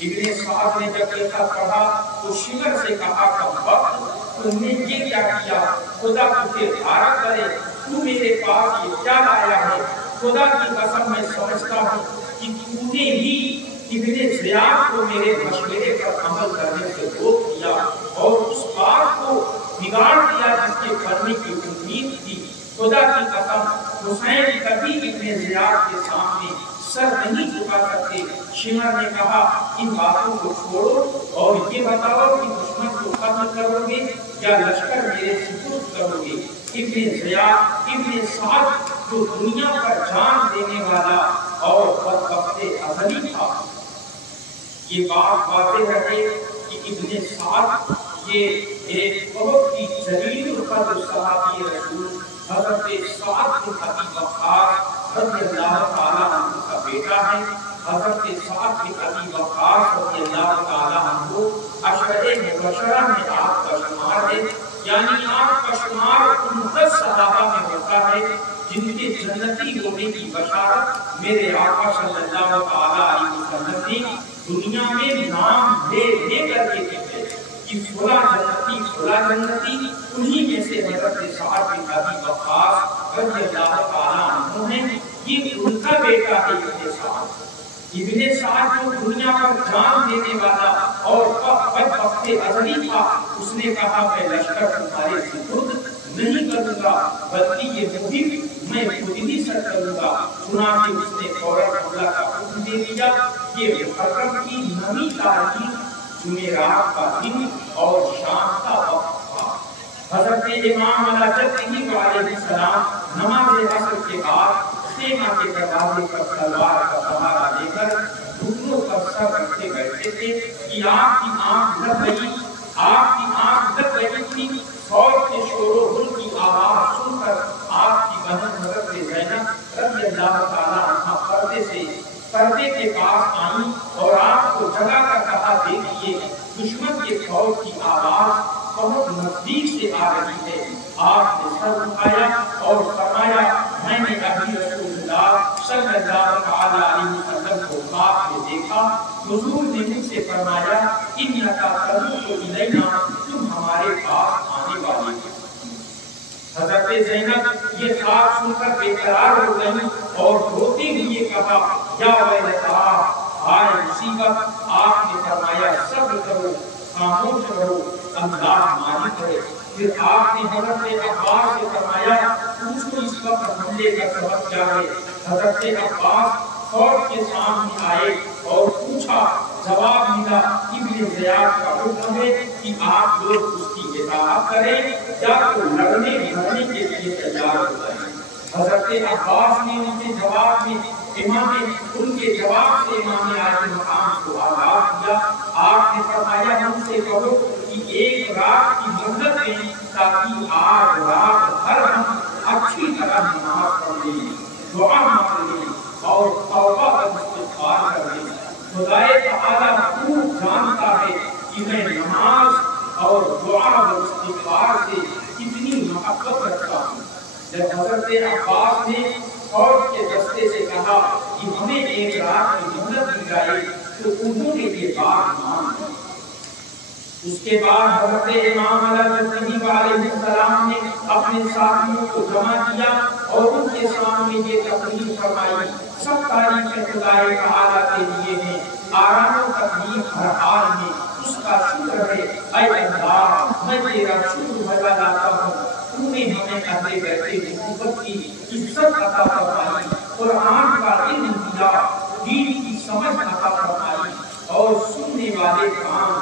ابن سعد نے جب یہ خط پڑھا تو شمر سے کہا کہ وقت تم نے یہ کیا کیا، خدا تجھے غارت کرے، تو میرے پاس یہ کیا لایا ہے؟ خدا کی قسم میں سمجھتا ہوں کہ تو نے ہی ابن زیاد کو میرے مشورے پر عمل کرنے سے روک دیا اور اس بات کو بگاڑ دیا جس کے کرنے کی امید تھی۔ خدا کی قسم حسین کبھی ابن زیاد کے سامنے سر نہیں جھکا سکتے۔ شمر نے کہا ان باتوں کو چھوڑو اور یہ بتاؤ کہ دشمن کو ختم کرو گے یا لشکر میرے سپرد کرو گے؟ ابن سعد جو دنیا پر جان دینے والا اور بدبخت ازلی تھا، یہ بات واضح رہے کہ ابن سعد یہ ایک بہت ہی ذلیل القدر صحابی رسول حضرت سعد بن ابی وقاص رضی اللہ تعالیٰ عنہ کا بیٹا ہے۔ حضرت سعد بن ابی وقاص رضی اللہ تعالیٰ عنہ عشرہ مبشرہ میں آپ کا شمار ہے، یعنی آپ کا شمار ان 10 صحابہ میں ہوتا ہے جن کے جنتی ہونے کی بشارت میرے آقا صلی اللہ علیہ وسلم نے دنیا میں نام لے کر کے دی ہے کہ فلاں جنتی انہی میں سے حضرت سعد بن ابی وقاص رضی اللہ تعالیٰ عنہ ہیں۔ یہ ان کا بیٹا ہے ابن سعد جو دنیا پر جان دینے والا اور بدبخت ازلی تھا، اس نے کہا میں لشکر تمہارے سپرد نہیں کروں گا بلکہ یہ مہم میں خود ہی سر کروں گا۔ چنانچہ اس نے فوراً حملہ کا حکم دے دیا۔ یہ محرم کی 9ویں تاریخ جمعرات کا دن اور شام کا وقت تھا۔ حضرت امام علیہ السلام نماز عصر کے بعد خیمہ کے دروازے پر تلوار کا سہارا لے کر گھٹنوں پر سر رکھے بیٹھے تھے کہ آپ کی آنکھ لگ رہی تھی۔ فوج کے شور و غل کی آواز سن کر آپ کی بہن حضرت زینب رضی اللہ تعالیٰ عنہ پردے کے پاس آئیں اور آپ کو جگہ کر کہا، دیکھیے دشمن کے فوج کی آواز بہت نزدیک سے آ رہی ہے۔ آپ نے سر اٹھایا اور فرمایا، میں نے ابھی رسول اللہ صلی اللہ علیہ وسلم کو خواب میں دیکھا۔ حضور نے مجھ سے فرمایا، انکا تدعو الینا، تم ہمارے پاس آنے والے ہو۔ حضرت زینب یہ خواب سن کر بے قرار ہو گئی اور روتے ہوئے کہا، یا ویلتا، ہائے مصیبت۔ آپ نے فرمایا، صبر کرو، خاموش رہو، اللہ مالک ہے۔ پھر آپ نے حضرت عباس سے فرمایا، پوچھو اس وقت حملے کا سبب کیا ہے۔ حضرت عباس فوج کے سامنے آئے اور پوچھا، جواب ملا، ابن زیاد کا حکم ہے کہ آپ لوگ اس کی اطاعت کریں یا تو لڑنے بھرنے کے لیے تیار ہو جائیں۔ حضرت عباس نے ان کے جواب سے امام عالی مقام کو آگاہ کیا۔ آپ نے فرمایا، ہم سے کہو کہ ایک رات کی مہلت دیں تاکہ آج رات بھر ہم اچھی طرح نماز پڑھ لیں، دعا مانگ لیں اور توبہ اور استغفار کر لیں۔ خدائے تعالیٰ خوب جانتا ہے کہ میں نماز اور دعا اور استغفار سے کتنی محبت رکھتا ہوں۔ جب حضرت عباس نے فوج کے دستے سے کہا کہ ہمیں ایک رات کی مہلت دی جائے تو انہوں نے یہ بات مان لی۔ اس کے بعد حضرت امام علیہ السلام نے اپنے ساتھیوں کو جمع کیا اور ان کے سامنے یہ تقریر فرمائی، سب تعریفیں خدائے تعالیٰ کے لیے ہیں، آرام و تکلیف ہر حال میں اس کا شکر ہے۔ اے اللہ، میں تیرا شکر بجا لاتا ہوں، تو نے ہمیں اہل بیت نبوت کی عزت عطا فرمائی، قرآن کا علم دیا، دین کی سمجھ عطا فرمائی اور سننے والے کان،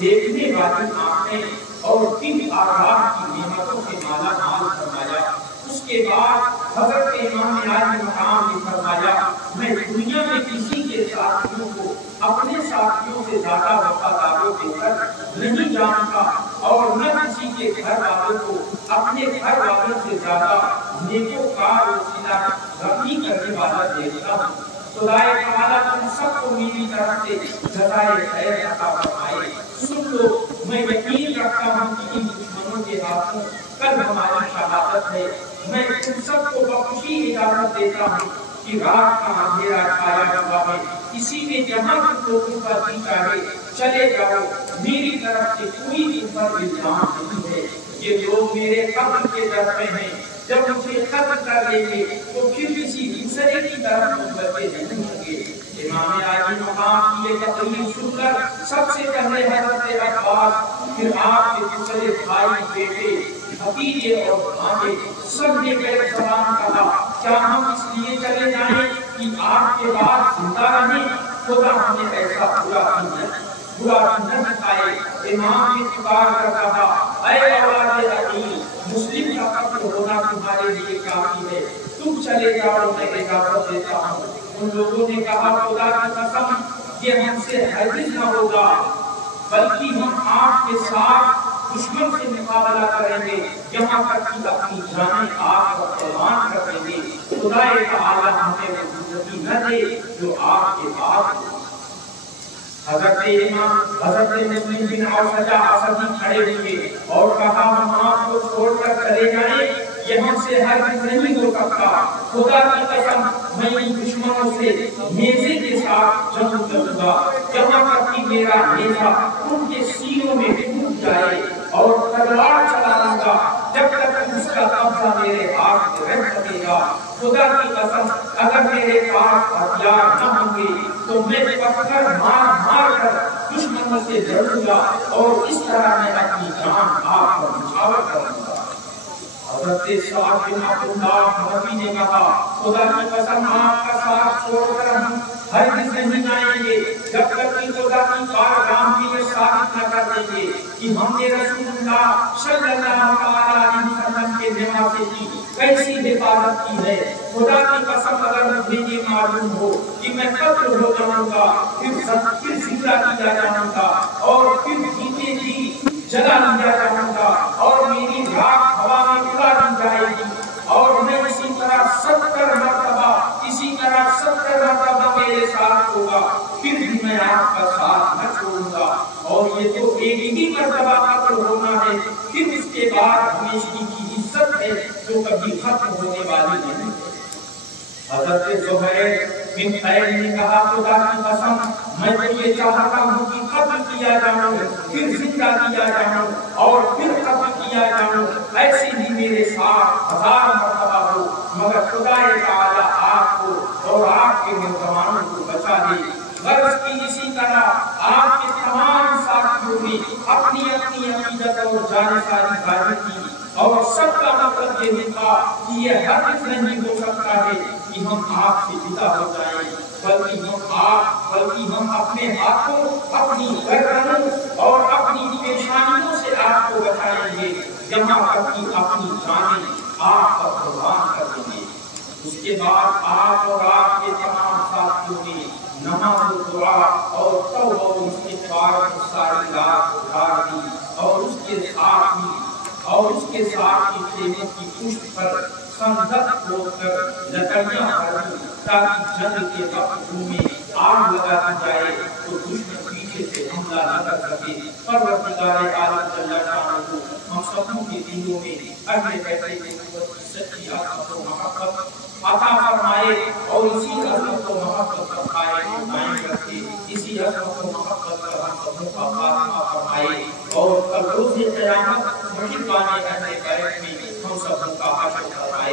دیکھنے والی آنکھیں اور دل آرام کی نعمتوں سے مالا مال فرمایا۔ اس کے بعد حضرت امام عالی مقام نے فرمایا، میں دنیا میں کسی کے ساتھیوں کو اپنے ساتھیوں سے زیادہ وفادار و بہتر نہیں جانتا اور نہ کسی کے گھر والوں کو اپنے گھر والوں سے زیادہ نیکوکار و صلہ رحمی کرنے والا دیکھتا ہوں۔ خدائے تعالیٰ تم سب کو میری طرف سے جزائے خیر عطا فرمائے۔ سن لو، میں یقین رکھتا ہوں کہ ان دشمنوں کے ہاتھوں کل ہماری شہادت ہے۔ میں تم سب کو بخوشی اجازت دیتا ہوں کہ رات کا اندھیرا چھایا ہوا ہے، کسی نے جہاں تم لوگوں کا جی چاہے چلے جاؤ، میری طرف سے کوئی تم پر الزام نہیں ہے۔ یہ لوگ میرے قبر کے در پہ ہیں، جب مجھے قتل کر لیں گے تو پھر کسی دوسرے کی طرف متوجہ نہیں ہوں گے۔ امام عالی مقام کی یہ تقریر سن کر سب سے پہلے حضرت عباس، پھر آپ کے دوسرے بھائی، بیٹے، بھتیجے اور بھانجے سب نے بیٹھ سلام کہا، کیا ہم اس لیے چلے جائیں کہ آپ کے بعد زندہ رہیں؟ خدا ہمیں ایسا برا نہ دکھائے۔ امام نے پکار کر کہا، اے اولاد عقیل، مسلم کا قتل ہونا تمہارے لیے کافی ہے، تم چلے جاؤ، میں اجازت دیتا ہوں۔ ان لوگوں نے کہا، خدا کی قسم، یہ ہم سے ہرگز نہ ہوگا، بلکہ ہم آپ کے ساتھ دشمن سے مقابلہ کریں گے، یہاں تک کہ اپنی جانیں آپ پر قربان کر دیں گے۔ خدائے تعالیٰ ہمیں وہ زندگی نہ دے جو آپ کے پاس ہو۔ حضرت مسلم بن اوسجہ اسدی کھڑے ہوئے اور کہا، ہم آپ کو چھوڑ کر چلے جائیں، یہ ہم سے ہرگز نہیں ہو سکتا۔ خدا کی قسم، میں ان دشمنوں سے نیزے کے ساتھ جنگ کروں گا، یہاں تک کہ میرا نیزہ ان کے سینوں میں ٹوٹ جائے، اور تلوار چلاؤں گا جب تک اس کا قبضہ میرے ہاتھ میں رہ سکے گا۔ خدا کی قسم، اگر میرے پاس ہتھیار نہ ہوں گے تو میں پتھر مار مار کر دشمنوں سے لڑوں گا اور اس طرح میں اپنی جان آپ پر نچھاور کروں گا۔ حضرت سعد بن عبداللہ نبی نے کہا، خدا کی قسم، آپ کا ساتھ چھوڑ کر ہم ہرگز نہیں جائیں گے جب تک کہ خدا کی بارگاہ میں یہ سارا دیں گے کہ ہم نے رسول اللہ صلی اللہ علیہ وسلم کے نواسے کی کیسی حفاظت کی ہے. خدا کی قسم اگر مجھے یہ معلوم ہو کہ میں قتل ہو جاؤں گا پھر زندہ کیا جاؤں گا اور پھر جیتے جی جلا دیا جاؤں گا اور میری راکھ ہوا میں اڑا دی جائے گی اور میں اسی طرح 70 مرتبہ میرے ساتھ ہوگا پھر بھی میں آپ کا ساتھ نہ چھوڑوں گا. اور یہ تو ایک ہی مرتبہ قتل ہونا ہے, پھر اس کے بعد ہمیشہ کی عزت ہے جو کبھی ختم ہونے والی نہیں. حضرت زہیر بن خیر نے کہا خدا کی قسم میں تو یہ چاہتا ہوں کہ قتل کیا جاؤں پھر زندہ کیا جاؤں اور پھر قتل کیا جاؤں, ایسے ہی میرے ساتھ 1000 مرتبہ ہو, مگر خدا تعالی آپ کو اور آپ کے مہمانوں کو بچا دے. غرض کی اسی طرح آپ کے تمام ساتھیوں نے اپنی اپنی عقیدت اور جانکاری ظاہر کی اور سب کا مطلب یہ تھا کہ یہ ہرگز نہیں ہو سکتا ہے کہ ہم آپ سے جدا ہو جائیں, بلکہ ہم اپنے ہاتھوں, اپنی گردنوں اور اپنی پیشانیوں سے آپ کو بچائیں گے, جہاں تک کہ اپنی جانیں آپ پر قربان کر دیں گے. اس کے بعد آپ اور آپ کے تمام ساتھیوں نے نماز و دعا اور توبہ و استغفار کی ساری رات گزار دی اور اس کے ساتھ خیمے کی پشت پر خندق کھود کر لکڑیاں بھری تاکہ جنگ کے وقت میں آگ لگا دی جائے تو دشمن پیچھے سے حملہ نہ کر سکے. پروردگار عالم جل شانہ ہم سبوں کے دلوں میں اپنے پیسے کی سچی عظمت و محبت عطا فرمائے اور اسی عظمت و محبت کا قائم رکھے, اسی عظمت و محبت کا ہم سبوں کا خاتمہ فرمائے اور کل روز قیامت محبان اہل بیت میں ہم سبوں کا حشر فرمائے.